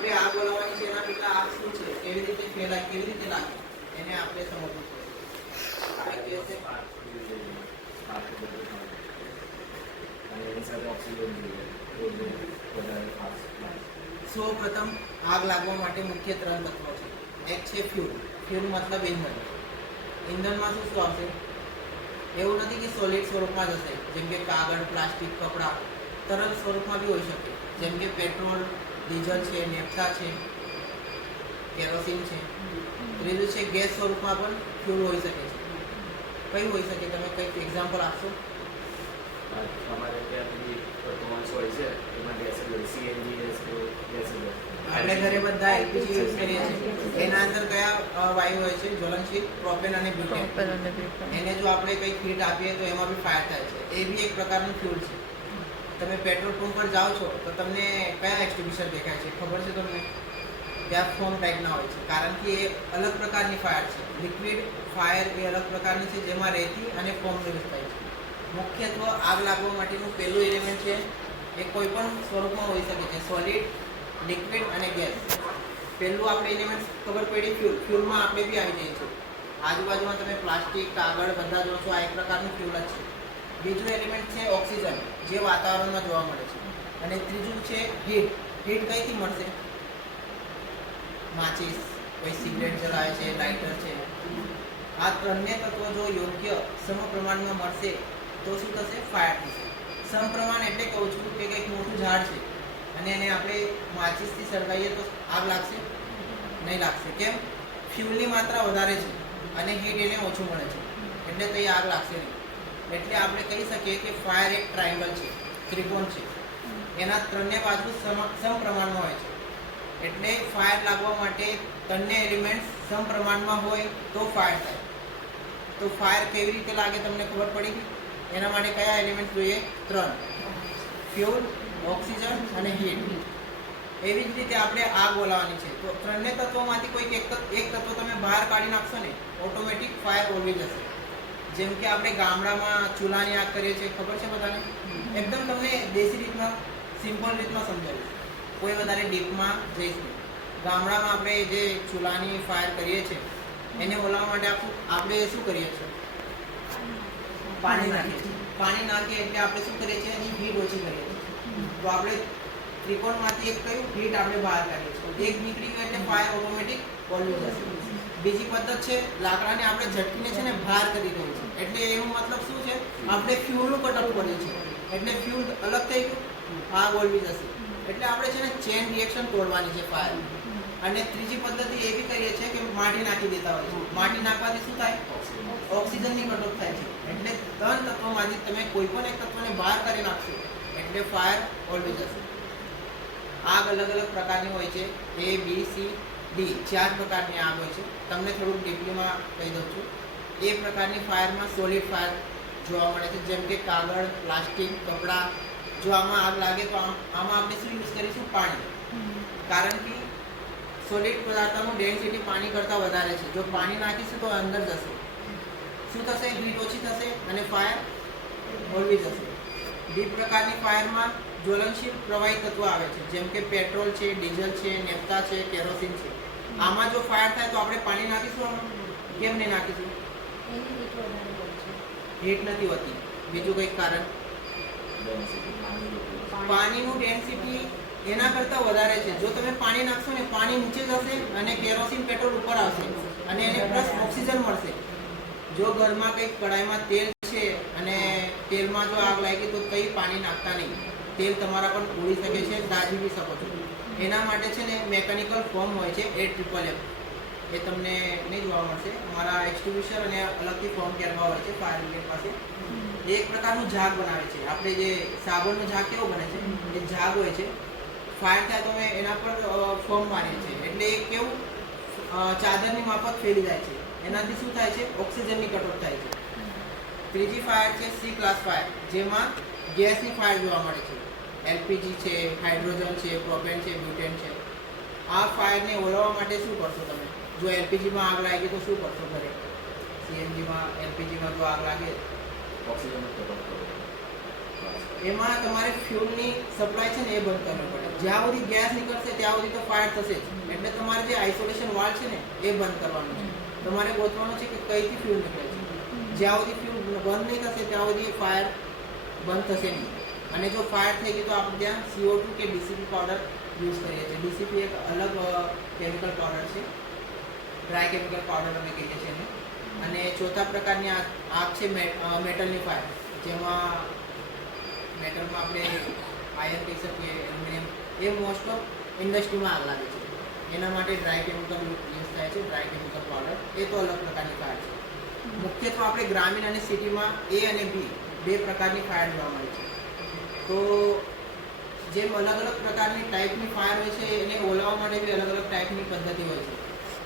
આપણે આગ ઓલાવવાની છે એના પહેલા આગ શું છે, કેવી રીતે ફેલાય, કેવી રીતે લાગે એને આપણે સમજવું પડે. સૌ પ્રથમ આગ લાગવા માટે મુખ્ય 3 તત્વો છે. એક છે ફ્યુલ. ફ્યુલ મતલબ ઇંધણ. ઇંધણમાં શું શું આવશે? એવું નથી કે સોલિડ સ્વરૂપમાં જ હશે, જેમ કે કાગળ, પ્લાસ્ટિક, કપડાં. તરલ સ્વરૂપમાં બી હોઈ શકે, જેમ કે પેટ્રોલ, ડીઝલ છે, નેફ્થા છે, કેરોસીન છે. ત્રીજું છે ગેસ સ્વરૂપમાં પણ ફ્યુલ હોઈ શકે છે. કઈ હોઈ શકે? તમે કંઈક એક્ઝામ્પલ આપશો? અમારે ત્યાં બી પરફોર્મન્સ હોય છે, એમાં ગેસ હોય, સીએનજી ગેસ હોય. આપણે ઘરે બધા એલપીજી યુઝ કરીએ છીએ. એના અંદર કયા વાયુ હોય છે? જ્વલનશીલ પ્રોપેન અને બ્યુટેન. એને જો આપણે કંઈક હીટ આપીએ તો એમાં બી ફાયર થાય છે. એ બી એક પ્રકારનું ફ્યુલ છે. તમે પેટ્રોલ પંપ પર જાઓ છો તો તમને કયા એક્સટિબ્યુશન દેખાય છે? ખબર છે તમને? ત્યાં ફોમ ટાઈપના હોય છે, કારણ કે એ અલગ પ્રકારની ફાયર છે. લિક્વિડ ફાયર એ અલગ પ્રકારની છે, જેમાં રેતી અને ફોમ યુઝ થાય છે. મુખ્યત્વે આગ લાગવા માટેનું પહેલું એલિમેન્ટ છે એ કોઈ પણ સ્વરૂપમાં હોઈ શકે છે, સોલિડ, લિક્વિડ અને ગેસ. પહેલું આપણે એલિમેન્ટ ખબર પડી ફ્યુલ. ફ્યુલમાં આપણે બી આવી જઈએ છીએ. આજુબાજુમાં તમે પ્લાસ્ટિક, કાગળ બધા જો છો, આ એક પ્રકારનું ફ્યુલ જ છે. બીજું એલિમેન્ટ છે ઓક્સિજન, જે વાતાવરણમાં જોવા મળે છે. અને ત્રીજું છે હીટ. હીટ કઈથી મળશે? માચીસ, કોઈ સિગરેટ જલાવે છે, લાઇટર છે. આ ત્રણને તત્વો જો યોગ્ય સમપ્રમાણમાં મળશે તો શું થશે? ફાયર થશે. સમપ્રમાણ એટલે કહું છું કે કંઈક મોટું ઝાડ છે અને એને આપણે માચીસથી સળગાવીએ તો આગ લાગશે? નહીં લાગશે. કેમ? ફ્યુલની માત્રા વધારે છે અને હીટ એને ઓછું મળે છે, એટલે તો એ આગ લાગશે નહીં. એટલે આપણે કહી શકીએ કે ફાયર એક ટ્રાયંગલ છે, ત્રિકોણ છે. એના ત્રણને બાજુ સમપ્રમાણમાં હોય છે. એટલે ફાયર લાગવા માટે ત્રણને એલિમેન્ટ સમપ્રમાણમાં હોય તો ફાયર થાય. તો ફાયર કેવી રીતે લાગે તમને ખબર પડી ગઈ? એના માટે કયા એલિમેન્ટ જોઈએ? 3: ફ્યુલ, ઓક્સિજન અને હીટ. એવી જ રીતે આપણે આગ ઓલાવવાની છે તો ત્રણને તત્વોમાંથી કોઈક એક તત્વ તમે બહાર કાઢી નાખશો ને, ઓટોમેટિક ફાયર ઓલવી જશે. જેમ કે આપણે ગામડામાં ચૂલાની આગ કરીએ છીએ, ખબર છે બધાને? એકદમ તમને દેશી રીતમાં, સિમ્પલ રીતમાં સમજાવીશ, કોઈ વધારે ડીપમાં જઈશ નહીં. ગામડામાં આપણે જે ચૂલાની ફાયર કરીએ છીએ એને ઓલાવવા માટે આપણે શું કરીએ છીએ? પાણી નાખીએ છીએ. પાણી નાખીએ એટલે આપણે શું કરીએ છીએ? એની હીટ ઓછી કરીએ છીએ. તો આપણે ત્રિકોણમાંથી એક કયું હીટ આપણે બહાર કાઢીએ છીએ. એક નીકળી ગયું એટલે ફાયર ઓટોમેટિક ઓલવી જશે. બીજી પદ્ધત છે લાકડાને આપણે ઝટકીને છે ને બહાર કરી દઈએ છીએ. એટલે એનો મતલબ શું છે? આપણે ફ્યુલનું કટઅપ કરીએ છીએ એટલે ફ્યુલ અલગ થઈ ગયું, આગ ઓલવી જશે. એટલે આપણે છે ને ચેન રિએક્શન તોડવાની છે ફાયર. અને ત્રીજી પદ્ધતિ એ બી કરીએ છીએ કે માટી નાખી દેતા હોય છે. માટી નાખવાથી શું થાય? ઓક્સિજનની કટઅપ થાય છે. એટલે 3 તત્વોમાંથી તમે કોઈ પણ એક તત્વને બહાર કરી નાખશો એટલે ફાયર ઓલવી જશે. આગ અલગ અલગ પ્રકારની હોય છે. A, B, C, D 4 પ્રકારની આગ હોય છે. તમને થોડુંક ડીપલીમાં કહી દઉં છું. એ પ્રકારની ફાયરમાં સોલિડ ફાયર જોવા મળે છે, જેમ કે કાગળ, પ્લાસ્ટિક, કપડાં. જો આમાં આગ લાગે તો આમાં આપણે શું યુઝ કરીશું? પાણી. કારણ કે સોલિડ પદાર્થનું ડેન્સિટી પાણી કરતાં વધારે છે. જો પાણી નાખીશું તો અંદર જશે. શું થશે? હીટ ઓછી થશે અને ફાયર ઓલવી જશે. ડી પ્રકારની ફાયરમાં જ્વલનશીલ પ્રવાહી તત્વો આવે છે, જેમ કે પેટ્રોલ છે, ડીઝલ છે, નેફ્થા છે, કેરોસીન છે. આમાં જો ફાયર થાય તો આપણે પાણી નાખીશું આમાં? કેમ નહીં નાખીશું? હીટ નથી હોતી. બીજું કંઈક કારણ? પાણીનું ડેન્સિટી એના કરતાં વધારે છે. જો તમે પાણી નાખશો ને, પાણી નીચે જશે અને કેરોસીન, પેટ્રોલ ઉપર આવશે અને એને પ્લસ ઓક્સિજન મળશે. જો ઘરમાં કંઈક કડાઈમાં તેલ છે અને તેલમાં જો આગ લાગી તો કંઈ પાણી નાખતા નહીં. તેલ તમારા પર ઉડી શકે છે, દાઝી બી શકો છો. એના માટે છે ને મેકેનિકલ ફોર્મ હોય છે AFFF. એ તમને નહીં જોવા મળશે. અમારા એક્સટિબ્યુશન અને અલગથી ફોર્મ કરવા હોય છે ફાયર બ્રિગેડ પાસે. એ એક પ્રકારનું ઝાગ બનાવે છે. આપણે જે સાબરનો ઝાગ કેવો બને છે? એ ઝાગ હોય છે. ફાયર થાય તો અમે એના પર ફોર્મ મારીએ છીએ એટલે એ કેવું ચાદરની માફક ફેલી જાય છે. એનાથી શું થાય છે? ઓક્સિજનની કટઓફ થાય છે. ત્રીજી ફાયર છે C ક્લાસ ફાયર, જેમાં ગેસની ફાયર જોવા મળે છે. LPG છે, હાઇડ્રોજન છે, પ્રોપેન છે, બ્યુટેન છે. આ ફાયરને ઓલવવા માટે શું કરશો તમે? જો LPGમાં આગ લાગી તો શું કરશો ઘરે? CNGમાં, LPGમાં જો આગ લાગે ઓક્સિજન એમાં તમારે ફ્યુલની સપ્લાય છે ને એ બંધ કરવી પડે. જ્યાં સુધી ગેસ નીકળશે ત્યાં સુધી તો ફાયર થશે જ. એટલે તમારે જે આઇસોલેશન વાલ્વ છે ને એ બંધ કરવાનું છે. તમારે ગોતવાનું છે કે કઈથી ફ્યુલ નીકળે છે. જ્યાં સુધી ફ્યુલ બંધ નહીં થશે ત્યાં સુધી ફાયર બંધ થશે નહીં. અને જો ફાયર થઈ ગઈ તો આપણે ત્યાં CO2 કે DCP પાવડર યુઝ કરીએ છીએ. DCP એક અલગ કેમિકલ પાવડર છે, ડ્રાય કેમિકલ પાવડર અમે કહીએ છીએ એને. અને ચોથા પ્રકારની આગ છે મેટલની ફાયર, જેમાં મેટલમાં આપણે આયર્ન કહી શકીએ, એલ્યુમિનિયમ, એ મોસ્ટ ઓફ ઇન્ડસ્ટ્રીમાં આગ લાગે છે. એના માટે ડ્રાય કેમિકલ યુઝ થાય છે, ડ્રાય કેમિકલ પાવડર. એ તો અલગ પ્રકારની ફાયર છે. મુખ્યત્વે આપણે ગ્રામીણ અને સિટીમાં A અને B બે પ્રકારની ફાયર જોવા મળે છે. તો જેમ અલગ અલગ પ્રકારની ટાઈપની ફાયર હોય છે એને ઓલાવવા માટે બી અલગ અલગ ટાઈપની પદ્ધતિ હોય છે.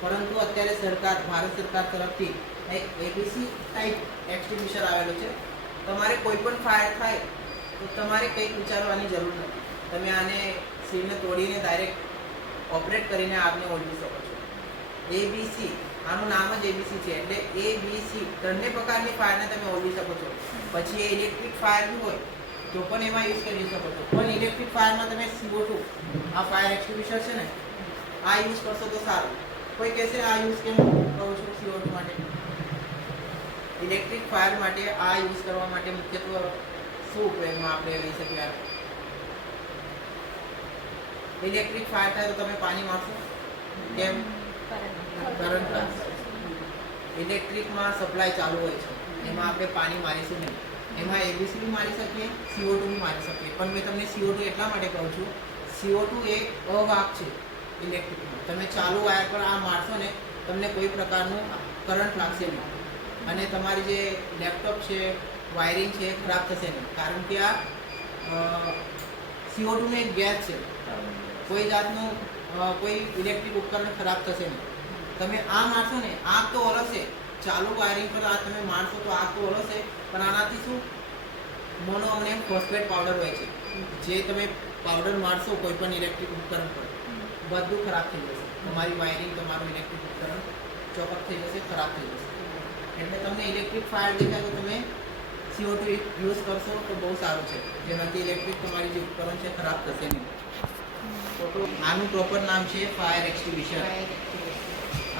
પરંતુ અત્યારે ભારત સરકાર તરફથી એક ABC ટાઈપ એક્સટિંગ્વિશર આવેલું છે. તમારે કોઈ પણ ફાયર થાય તો તમારે કંઈક વિચારવાની જરૂર નથી. તમે આને સીલને તોડીને ડાયરેક્ટ ઓપરેટ કરીને આગને ઓલવી શકો છો. ABC, આનું નામ જ ABC છે. એટલે ABC ત્રણેય પ્રકારની ફાયરને તમે ઓલવી શકો છો. પછી એ ઇલેક્ટ્રિક ફાયર બી હોય તો પણ એમાં યુઝ કરી શકો છો. પણ ઇલેક્ટ્રિક ફાયરમાં તમે CO2, આ ફાયર એક્સટિંગ્વિશર છે ને, આ યુઝ કરશો તો સારું. કોઈ કહેશે આ યુઝ કેમ કહું છું CO2 માટે? ઇલેક્ટ્રિક ફાયર માટે આ યુઝ કરવા માટે મુખ્યત્વે શું ઉપયોગમાં આપણે લઈ શકીએ? ઇલેક્ટ્રિક ફાયર થાય તો તમે પાણી મારશો કેમ? કરંટ લાગશે. ઇલેક્ટ્રિકમાં સપ્લાય ચાલુ હોય છે, એમાં આપણે પાણી મારીશું નહીં. એમાં ABC બી મારી શકીએ, CO2 બી મારી શકીએ. પણ મેં તમને CO2 એટલા માટે કહું છું, CO2 એક અવાહક છે ઇલેક્ટ્રિકમાં. તમે ચાલુ વાયર પર આ મારશો ને, તમને કોઈ પ્રકારનું કરંટ લાગશે નહીં. અને તમારી જે લેપટોપ છે, વાયરિંગ છે, એ ખરાબ થશે નહીં. કારણ કે આ CO2 નો એક ગેસ છે. કોઈ જાતનું કોઈ ઇલેક્ટ્રિક ઉપકરણ ખરાબ થશે નહીં. તમે આ મારશો ને, આગ તો ઓલવશે. ચાલુ વાયરિંગ પર આ તમે મારશો તો આગ તો ઓલવશે, પણ આનાથી શું, મોનોઅમોનિયમ ફોસ્ફેટ પાવડર હોય છે. જે તમે પાવડર મારશો કોઈ પણ ઇલેક્ટ્રિક ઉપકરણ પર, બધું ખરાબ થઈ જશે. તમારી વાયરિંગ, તમારું ઇલેક્ટ્રિક ઉપકરણ ચોપટ થઈ જશે, ખરાબ થઈ જશે. એટલે તમને ઇલેક્ટ્રિક ફાયર દેખાય તો તમે CO2 યુઝ કરશો તો બહુ સારું છે. જેનાથી ઇલેક્ટ્રિક તમારી જે ઉપકરણ છે ખરાબ થશે નહીં. તો આનું પ્રોપર નામ છે ફાયર એક્સટિંગ્વિશર.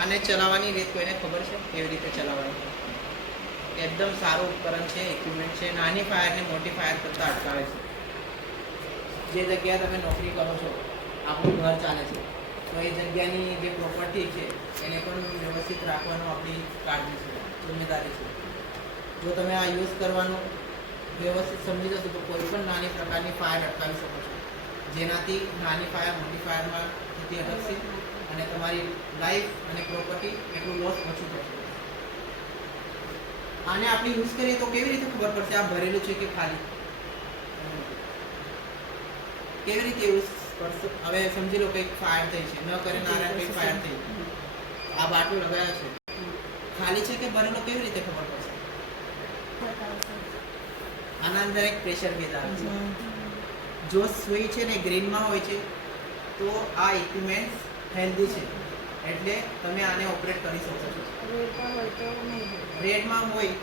આને ચલાવવાની રીત કોઈને ખબર છે કેવી રીતે ચલાવવાની? એકદમ સારું ઉપકરણ છે, ઇક્વિપમેન્ટ છે. નાની ફાયરને મોટી ફાયર કરતાં અટકાવે છે. જે જગ્યાએ તમે નોકરી કરો છો, આપણું ઘર ચાલે છે, તો એ જગ્યાની જે પ્રોપર્ટી છે એને પણ વ્યવસ્થિત રાખવાનું આપણી કાળજી છે, જિમ્મેદારી છે. જો તમે આ યુઝ કરવાનું વ્યવસ્થિત સમજી જશો તો કોઈ પણ નાની પ્રકારની ફાયર અટકાવી શકો છો. જેનાથી નાની ફાયર મોટી ફાયરમાં થતી અટકશે અને તમારી લાઈફ અને પ્રોપર્ટી એટલું લોસ ઓછું થશે. આને આપણે યુઝ કરીએ તો કેવી રીતે ખબર પડશે આ ભરેલું છે કે ખાલી? કેવી રીતે યુઝ કરશો? હવે સમજી લો કંઈક ફાયર થઈ છે, ન કરે નારાયણ કંઈક ફાયર થઈ, આ બાટલો લગાવ્યો છે, ખાલી છે કે ભરેલો કેવી રીતે ખબર પડશે? આના અંદર એક પ્રેશર ગેજ આવે છે. જો સુઈ છે ને ગ્રીનમાં હોય છે તો આ ઇક્વિપમેન્ટ હેલ્ધી છે, એટલે તમે આને ઓપરેટ કરી શકો છો. રેડમાં હોય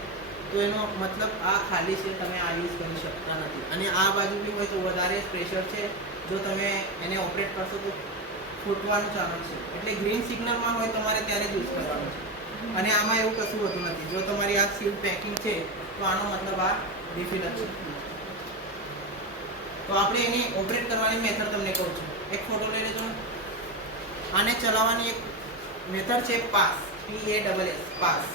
તો એનો મતલબ આ ખાલી છે, તમે આ યુઝ કરી શકતા નથી. અને આ બાજુ બી હોય તો વધારે પ્રેશર છે, જો તમે એને ઓપરેટ કરશો તો ફૂટવાનું ચાન્સ છે. એટલે ગ્રીન સિગ્નલમાં હોય તમારે ત્યારે જ યુઝ કરવાનું છે. અને આમાં એવું કશું હોતું નથી. જો તમારી આ સીલ પેકિંગ છે તો આનો મતલબ આ રિફિલ જ છે. તો આપણે એને ઓપરેટ કરવાની મેથડ તમને કહું છું. એક ફોટો લઈ લેજો. આને ચલાવવાની એક મેથડ છે પાસ, PASS, પાસ.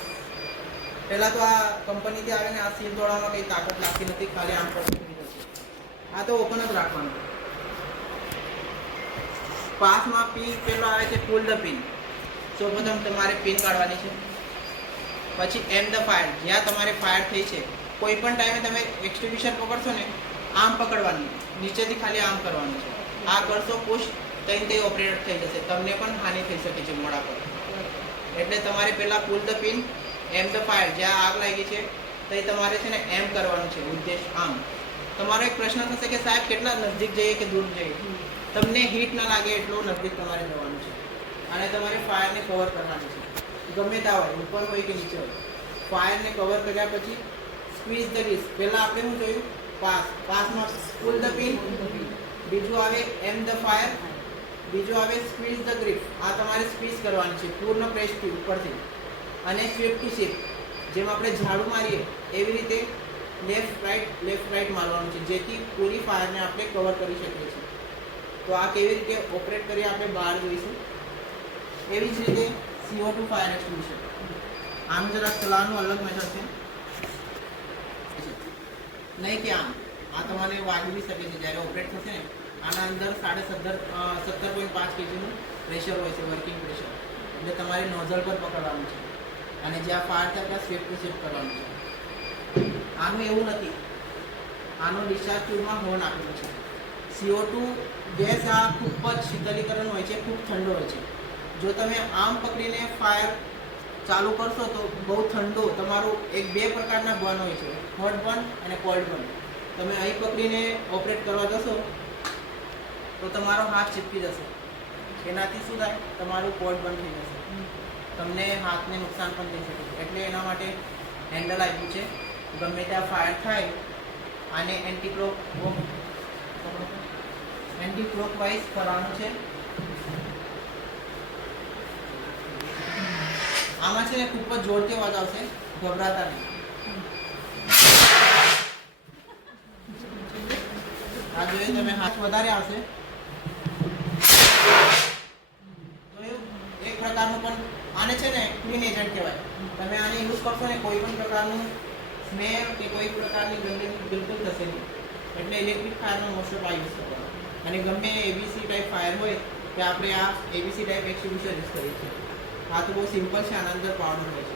પહેલાં તો આ કંપનીથી આવે ને આ સીલ તોડવામાં કંઈ તાકાત લાગતી નથી, ખાલી આમ પર આ તો ઓપન જ રાખવાનું. પાસમાં P પેલો આવે છે પુલ ધ પિન. સૌપ્રથમ તમારે પિન કાઢવાની છે. પછી એમ ધ ફાયર, જ્યાં તમારે ફાયર થઈ છે કોઈ પણ ટાઈમે તમે એક્સટિંગ્વિશર પકડશો ને, આમ પકડવાનું, નીચેથી ખાલી આમ કરવાનું છે. આ કરશો પુશ, તે ઓપરેટ થઈ જશે. તમને પણ હાનિ થઈ શકે છે મોડા પર. એટલે તમારે પહેલાં pull the pin, aim the fire, જ્યાં આગ લાગી છે તો તમારે છે ને એમ કરવાનું છે, ઉદ્દેશ આમ. તમારો એક પ્રશ્ન થશે કે સાહેબ કેટલા નજીક જઈએ કે દૂર જઈએ? તમને હીટ ના લાગે એટલું નજીક તમારે જવાનું છે. અને તમારે ફાયરને કવર કરવાની છે, ગમે ત્યાં હોય, ઉપર હોય કે નીચે હોય. ફાયરને કવર કર્યા પછી સ્ક્વીઝ ધ ડિસ્ક. પહેલાં આપણે શું જોયું? પાસમાં પુલ ધ પિન, બીજું આવે એમ ધ ફાયર, બીજું આવે સ્ક્વીઝ ધ ગ્રીપ. આ તમારે સ્ક્વીઝ કરવાની છે પૂર્ણ પ્રેસથી ઉપરથી. અને સ્વીપ ટુ સ્વીપ, જેમ આપણે ઝાડુ મારીએ એવી રીતે લેફ્ટ રાઈટ મારવાનું છે, જેથી પૂરી ફાયરને આપણે કવર કરી શકીએ છીએ. તો આ કેવી રીતે ઓપરેટ કરી આપણે બહાર જોઈશું. એવી જ રીતે CO2 ફાયર એક્સટિંગ્વિશર. આમ જરા ચલાવવાનું અલગ મેથડ છે, નહીં કે આમ. આ તમારે વાગી બી શકે છે જ્યારે ઓપરેટ થશે ને. આના અંદર 17.5 kgનું પ્રેશર હોય છે, વર્કિંગ પ્રેશર. એટલે તમારે નોઝલ પર પકડવાનું છે અને જ્યાં ફાયર થાય ત્યાં સ્વીપ ટુ સ્વીપ કરવાનું છે. આનું એવું નથી, આનો ડિસ્ચાર્જ ટ્યુબમાં હોર્ન આપેલું છે. CO2 ગેસ આ ખૂબ જ શીતલીકરણ હોય છે, ખૂબ ઠંડો હોય છે. જો તમે આમ પકડીને ફાયર ચાલુ કરશો તો બહુ ઠંડો તમારું બે પ્રકારના બર્ન હોય છે, હોટ બર્ન અને કોલ્ડ બર્ન. તમે અહીં પકડીને ઓપરેટ કરવા જશો તો તમારો હાથ ચીપકી જશે. એનાથી શું થાય, તમારું કોલ્ડ બર્ન થઈ જશે, તમને હાથને નુકસાન પણ થઈ શકે. એટલે એના માટે હેન્ડલ આપ્યું છે. ગમે ત્યાં ફાયર થાય આને એન્ટી ક્લોકવાઇઝ કરવાનું છે. આમાં છે ને ખૂબ જ જોરથી અવાજ આવશે, ગભરાતા નહીં. આ જોઈએ તમે, હાથ વધારે આવશે તો એક પ્રકારનું પણ આને છે ને ક્લીન એજન્ટ કહેવાય. તમે આને યુઝ કરશો ને કોઈ પણ પ્રકારનું સ્મેલ કે કોઈ પ્રકારની ગંદકી બિલકુલ થશે નહીં. એટલે ઇલેક્ટ્રિક ફાયરનો મોસ્ટ ઓફ આ યુઝ કરવાનો. અને ગમે ABC ટાઈપ ફાયર હોય કે આપણે આ ABC ટાઈપ એક્સટિંગ્વિશર યુઝ કરીએ છીએ. આ તો બહુ સિમ્પલ છે, આના અંદર પાવડર હોય છે.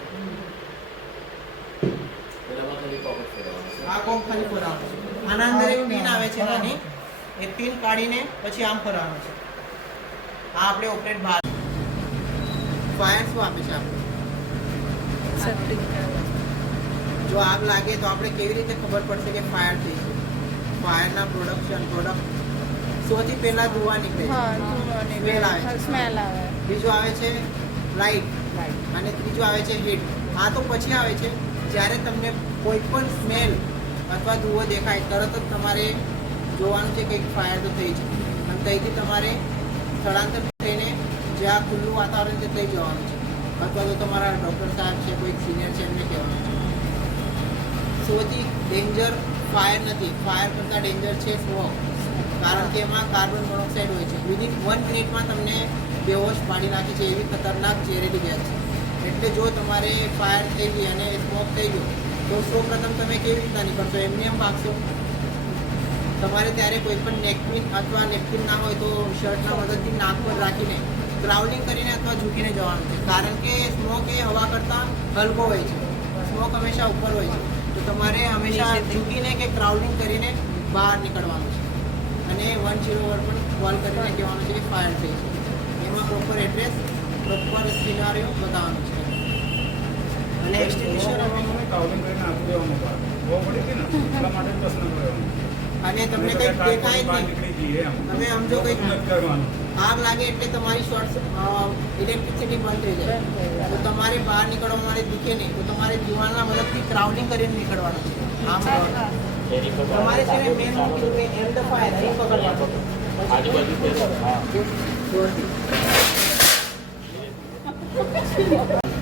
આ કોમ ખાલી ફરવાનું છે. આના અંદર એક પિન આવે છે નાની, એ પિન કાઢીને પછી આમ ફરવાનું છે. આ આપણે ઓપરેટ બહાર. ફાયર શું આપે છે આપણે? જો આગ લાગે તો આપણે કેવી રીતે ખબર પડશે કે ફાયર થઈ છે? ફાયરના પ્રોડક્ટ સૌથી પહેલા ધુઆ નીકળે છે, સ્મેલ આવે. બીજું આવે છે લાઇટ અને ત્રીજું આવે છે હીટ. આ તો પછી આવે છે જ્યારે તમને કોઈ પણ સ્મેલ અથવા ધુઓ દેખાય તરત જ તમારે જોવાનું છે કે ફાયર તો થઈ છે. અને ત્યાંથી તમારે સ્થળાંતર થઈને જ્યાં ખુલ્લું વાતાવરણ છે ત્યાં જવાનું છે, અથવા તો તમારા ડૉક્ટર સાહેબ છે, કોઈ સિનિયર છે એમને કહેવાનું છે. સૌથી ડેન્જર ફાયર નથી, ફાયર કરતાં ડેન્જર છે સ્મોક. કારણ કે એમાં કાર્બન મોનોક્સાઇડ હોય છે. વિધિન 1 મિનિટમાં તમને બેહોશ પાડી નાખે છે, એવી ખતરનાક ઝેરેલી ગેસ છે. એટલે જો તમારે ફાયર થઈ ગઈ અને સ્મોક થઈ ગયો તો સૌપ્રથમ તમે કેવી રીતના નીકળશો? એમને એમ ભાગશો. તમારે ત્યારે કોઈ પણ નેપકિન અથવા નેપકિન ના હોય તો શર્ટના મદદથી નાક પર રાખીને ક્રાઉલિંગ કરીને અથવા ઝૂકીને જવાનું છે. કારણ કે સ્મોક એ હવા કરતાં હલકો હોય છે, સ્મોક હંમેશા ઉપર હોય છે. તો તમારે હંમેશા ઝૂકીને કે ક્રાઉલિંગ કરીને બહાર નીકળવાનું છે. અને 101 પણ કોલ કરીને કહેવાનું છે કે ફાયર થઈ છે. એમાં પ્રોપર એડ્રેસ, પ્રોપર સિનારીઓ બતાવવાનું છે. અને એક્સટિંગ્વિશર કાઉલિંગ કરીને આપી દેવાનું બહાર. બહુ પડી હતી ને એટલા માટે પ્રશ્ન કર્યો. અને તમને કંઈક દેખાય જ નહીં. તમે સમજો કંઈક આગ લાગે એટલે તમારી શોર્ટ ઇલેક્ટ્રિસિટી બંધ થઈ જાય તો તમારે બહાર નીકળવા માટે દીખે નહીં, તો તમારે દિવાલના મદદથી ક્રાઉડિંગ કરીને નીકળવાનું છે. આમ તમારે છે ને મેન એમ ધ ફાયર અહીં પકડવાનું.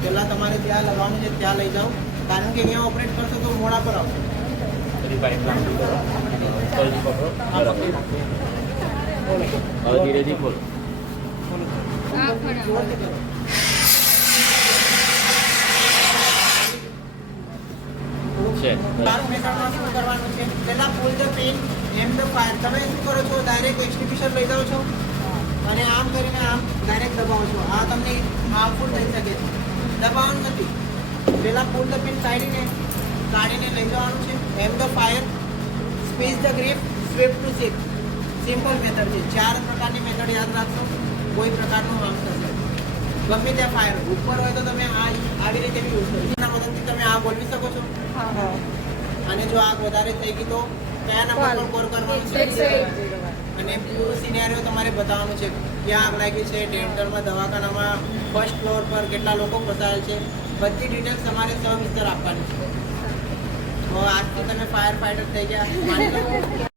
પહેલાં તમારે ત્યાં લગાવવાનું છે, ત્યાં લઈ જાઓ. કારણ કે અહીંયા ઓપરેટ કરશો તો મોડા પર આવશે. ધીરેથી ખોલો. શું કરવાનું છે? પહેલા pull the pin, aim the fire. તમે શું કરો છો? ડાયરેક્ટ એક્સટિંગ્વિશર લઈ જાઓ છો અને આમ કરીને આમ ડાયરેક્ટ દબાવો છો. આ તમને હાર્મફુલ થઈ શકે છે. દબાવવાનું નથી. પહેલા પુલ ધ પિન કાઢીને લઈ જવાનું છે. Aim the fire, squeeze the grip, sweep to sweep. Simple method છે. 4 પ્રકારની મેથડ યાદ રાખશો, કોઈ પ્રકારનું હાર્મ થશે. ગમે ત્યાં ફાયર ઉપર હોય તો તમે આવી રીતે બી યુઝ કરો. એના મદદથી તમે આ બોલવી શકો છો. અને જો આગ વધારે થઈ ગઈ તો કયા નંબર પર કોલ કરવાનું છે અને પૂરું સિનેરિયો તમારે બતાવવાનું છે. ક્યાં આગ લાગી છે, ડેન્ટલમાં, દવાખાનામાં, ફર્સ્ટ ફ્લોર પર કેટલા લોકો ફસાયેલ છે, બધી ડિટેલ્સ તમારે સવિસ્તર આપવાની છે. તો આજથી તમે ફાયર ફાઈટર થઈ ગયા માની લો